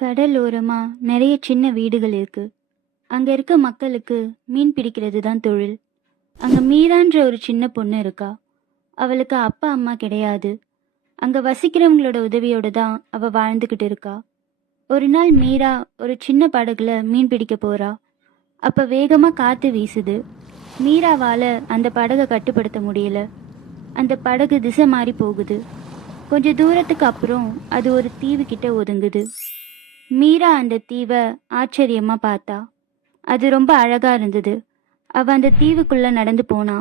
கடல் ஓரமா நிறைய சின்ன வீடுகள் இருக்கு. அங்க இருக்க மக்களுக்கு மீன் பிடிக்கிறது தான் தொழில். அங்க மீரான்ற ஒரு சின்ன பொண்ணு இருக்கா. அவளுக்கு அப்பா அம்மா கிடையாது. அங்க வசிக்கிறவங்களோட உதவியோட தான் அவ வாழ்ந்துகிட்டு இருக்கா. ஒரு நாள் மீரா ஒரு சின்ன படகுல மீன் பிடிக்க போறா. அப்ப வேகமா காத்து வீசுது. மீராவால அந்த படகை கட்டுப்படுத்த முடியல. அந்த படகு திசை மாறி போகுது. கொஞ்ச தூரத்துக்கு அப்புறம் அது ஒரு தீவு கிட்ட ஒதுங்குது. மீரா அந்த தீவை ஆச்சரியமா பார்த்தா. அது ரொம்ப அழகா இருந்தது. அவ அந்த தீவுக்குள்ள நடந்து போனா.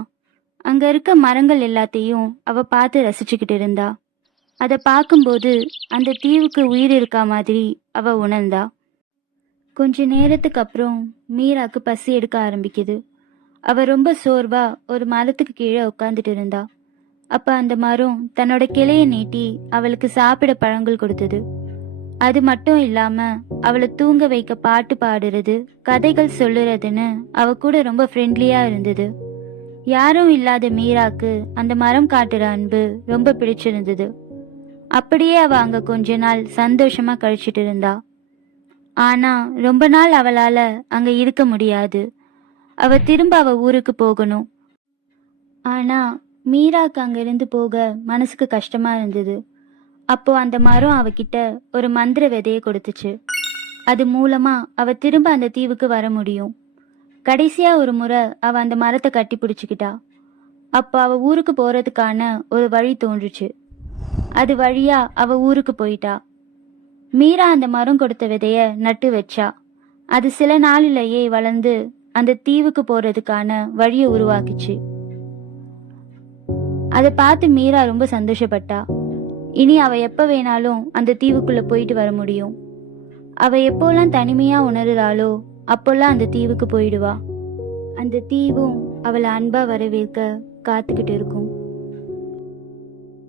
அங்க இருக்க மரங்கள் எல்லாத்தையும் அவ பார்த்து ரசிச்சுக்கிட்டு இருந்தா. அதை பார்க்கும்போது அந்த தீவுக்கு உயிர் இருக்கா மாதிரி அவ உணர்ந்தா. கொஞ்ச நேரத்துக்கு அப்புறம் மீராக்கு பசி எடுக்க ஆரம்பிக்குது. அவ ரொம்ப சோர்வா ஒரு மரத்துக்கு கீழே உட்காந்துட்டு இருந்தா. அப்ப அந்த மரம் தன்னோட கிளைய நீட்டி அவளுக்கு சாப்பிட பழங்கள் கொடுத்தது. அது மட்டும் இல்லாம அவளை தூங்க வைக்க பாட்டு பாடுறது, கதைகள் சொல்லுறதுன்னு அவ கூட ரொம்ப ஃப்ரெண்ட்லியா இருந்தது. யாரும் இல்லாத மீராக்கு அந்த மரம் காட்டுற அன்பு ரொம்ப பிடிச்சிருந்தது. அப்படியே அவ அங்க கொஞ்ச நாள் சந்தோஷமா கழிச்சிட்டு இருந்தா. ஆனா ரொம்ப நாள் அவளால அங்க இருக்க முடியாது. அவ திரும்ப அவ ஊருக்கு போகணும். ஆனா மீராக்கு அங்கிருந்து போக மனசுக்கு கஷ்டமா இருந்தது. அப்போ அந்த மரம் அவகிட்ட ஒரு மந்திர விதையை கொடுத்துச்சு. அது மூலமா அவ திரும்ப அந்த தீவுக்கு வர முடியும். கடைசியா ஒரு முறை அவ அந்த மரத்தை கட்டி பிடிச்சுக்கிட்டா. அப்போ அவ ஊருக்கு போறதுக்கான ஒரு வழி தோன்றுச்சு. அது வழியா அவ ஊருக்கு போயிட்டா. மீரா அந்த மரம் கொடுத்த விதைய நட்டு வச்சா. அது சில நாளிலேயே வளர்ந்து அந்த தீவுக்கு போறதுக்கான வழியை உருவாக்குச்சு. அதை பார்த்து மீரா ரொம்ப சந்தோஷப்பட்டா. இனி அவ எப்ப வேணாலும் அந்த தீவுக்குள்ள போயிட்டு வர முடியும். அவ எப்போல்லாம் தனிமையா உணர்றாளோ அப்போல்லாம் அந்த தீவுக்கு போயிடுவா. அந்த தீவும் அவளை அன்பா வரவேற்க காத்துக்கிட்டு இருக்கும்.